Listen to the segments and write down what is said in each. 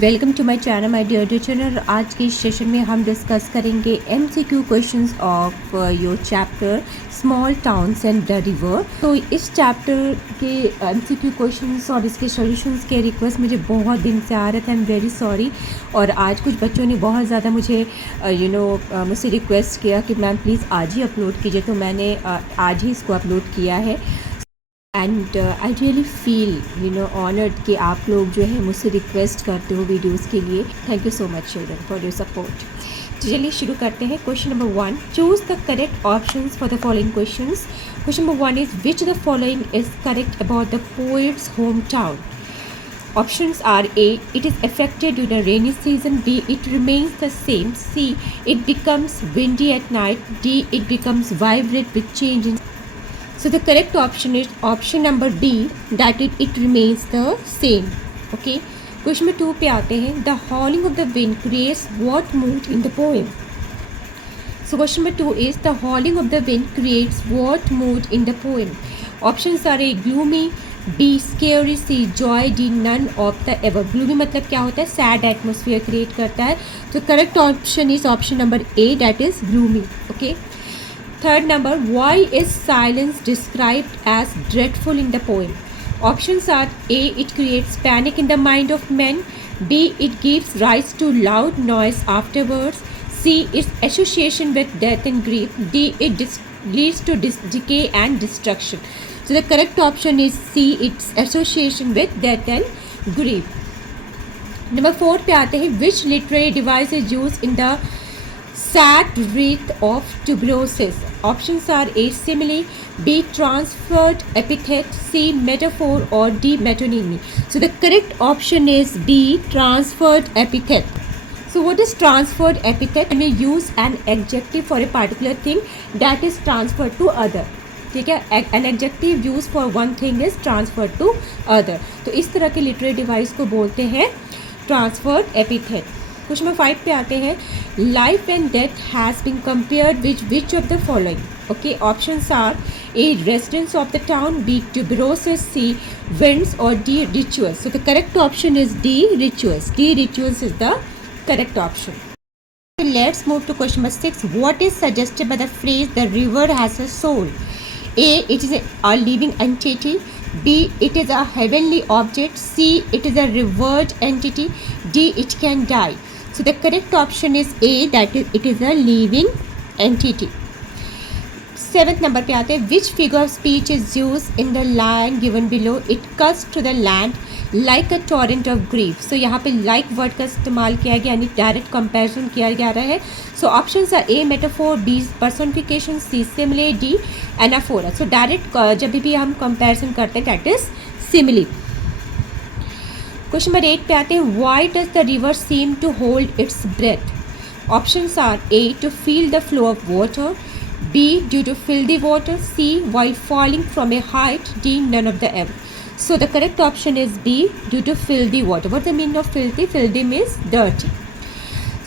Welcome to my channel my dear teacher. आज के session में हम डिस्कस करेंगे MCQ questions of your chapter small towns and the river. तो इस चैप्टर के एमसीक्यू क्वेश्चंस और इसके सॉल्यूशंस के रिक्वेस्ट मुझे बहुत दिन से आ रहे थे। I am very sorry. और आज कुछ बच्चों ने बहुत ज़्यादा मुझे मुझसे रिक्वेस्ट किया कि मैम प्लीज़ आज ही अपलोड कीजिए, तो मैंने आज ही इसको अपलोड किया है। And I really feel honoured कि आप लोग जो है मुझसे रिक्वेस्ट करते हो वीडियोस के लिए। Thank you so much children for your support. चलिए शुरू करते हैं। Question number 1, choose the correct options for the following questions. Question number 1 is which the following is correct about the poets home town. Options are A, it is affected during the rainy season. B, it remains the same. C, it becomes windy at night. D, it becomes vibrant with change in. So the correct option is option number B, that it remains the same. Okay. Question number 2 पे आते हैं. The howling of the wind creates what mood in the poem? So question number 2 is the howling of the wind creates what mood in the poem? Options are A, gloomy. B, scary. C, joy. D, none of the above. Gloomy मतलब क्या होता है? Sad atmosphere create करता है। तो correct option is option number A, that is gloomy. Okay. Third number, why is silence described as dreadful in the poem? Options are A, it creates panic in the mind of man. B, it gives rise to loud noise afterwards. C, its association with death and grief. D, it leads to decay and destruction. So the correct option is C, its association with death and grief. Number 4 पे आते हैं. Which literary device is used in the sad wreath of tuberculosis? Options are A, simile. B, transferred epithet. C, metaphor. Or D, metonymy. So the correct option is B, transferred epithet. So what is transferred epithet? When we use an adjective for a particular thing that is transferred to other. ठीक है, an adjective used for one thing is transferred to other. तो इस तरह के literary device को बोलते हैं transferred epithet. Question number 5 पे आते हैं. Life and death has been compared with which of the following? Okay, options are A, residents of the town. B, tuberoses. C, winds. Or D, rituals. So the correct option is D, rituals. D, rituals is the correct option. So let's move to question number 6. What is suggested by the phrase the river has a soul? A, it is a living entity. B, it is a heavenly object. C, it is a revered entity. D, it can die. So the correct option is A, that is it is a living entity. 7th number पे आते हैं. Which figure of speech is used in the line given below? It cuts to the land like a torrent of grief. So यहाँ पे like word का इस्तेमाल किया गया, यानी डायरेक्ट कंपैरिजन किया जा रहा है. So options are A, metaphor. B, personification. C, simile. D, anaphora. So direct जब भी हम कंपैरिजन करते हैं that is simile. Question number 8 पे आते हैं. Why does the river seem to hold its breath? Options are A, to feel the flow of water. B, due to filthy water. C, while falling from a height. D, none of the above. So the correct option is B, due to filthy water. What the meaning of filthy? Filthy means dirty.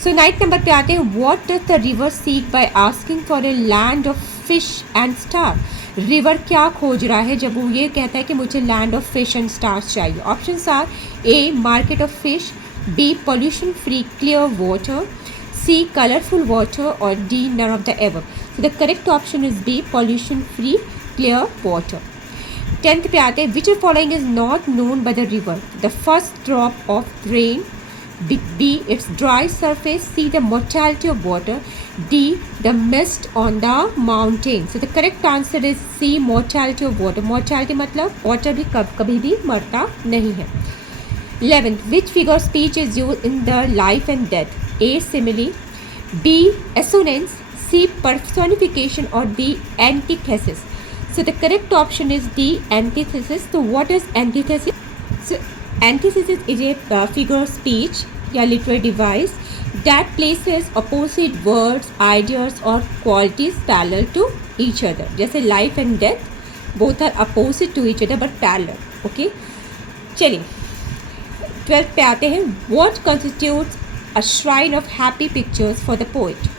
So 9th number पे आते हैं. What does the river seek by asking for a land of fish and star? River क्या खोज रहा है जब वो ये कहता है कि मुझे land of fish and stars चाहिए? Options are A, market of fish. B, pollution free clear water. C, colorful water. Or D, none of the above. So the correct option is B, pollution free clear water. 10th पे आते हैं. Which of following is not known by the river? The first drop of rain. B, its dry surface. C, the mortality of water. D, the mist on the mountain. So the correct answer is C, mortality of water. Mortality मतलब water भी कभी भी मरता नहीं है. 11th, which figure of speech is used in the life and death? A, simile. B, assonance. C, personification. Or D, antithesis. So the correct option is D, antithesis. So what is antithesis? So antithesis is a figure of speech या literary device that places opposite words, ideas or qualities parallel to each other. जैसे life and death both are opposite to each other but parallel. Okay. चलिए 12th पे आते हैं. What constitutes a shrine of happy pictures for the poet?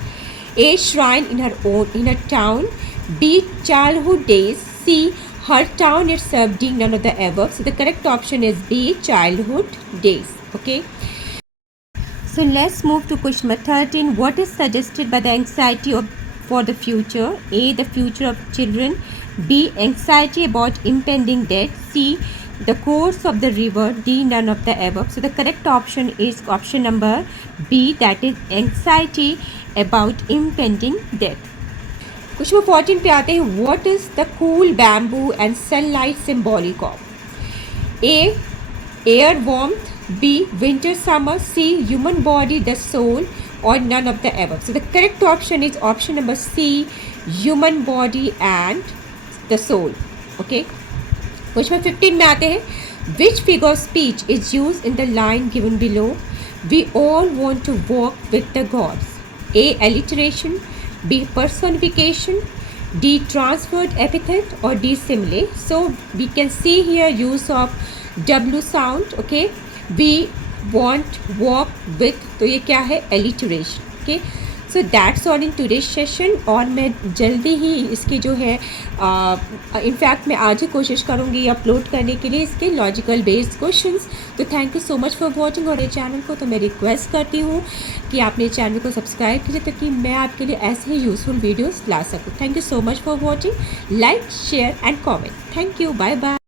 A, shrine in her town. B, childhood days. C, her town itself. D, none of the above. So the correct option is B, childhood days. Okay. So let's move to question number 13. What is suggested by the anxiety for the future? A. The future of children. B. Anxiety about impending death. C. The course of the river. D. None of the above. So the correct option is option number B, that is anxiety about impending death. Question number 14 पे आते हैं. What is the cool bamboo and sunlight symbolic of? A. Air warmth. B. Winter summer. C. Human body, the soul, or none of the above. So the correct option is option number C, human body and the soul. Okay. Question number 15 में आते हैं. Which figure of speech is used in the line given below? We all want to walk with the gods. A. Alliteration. B. Personification. D. Transferred epithet, or D. Simile. So we can see here use of W sound. Okay. We want walk with, तो ये क्या है? Alliteration. Okay. So that's all in today's session. और मैं जल्दी ही इसके जो है इनफैक्ट मैं आज ही कोशिश करूँगी अपलोड करने के लिए इसके लॉजिकल बेस्ड क्वेश्चंस. तो thank you so much for watching. और ये चैनल को तो मैं रिक्वेस्ट करती हूँ कि आप मेरे चैनल को सब्सक्राइब कीजिए ताकि मैं आपके लिए ऐसे ही यूज़फुल वीडियोज़ ला सकूँ. Thank you so much for watching. Like, share and comment. Thank you. Bye bye.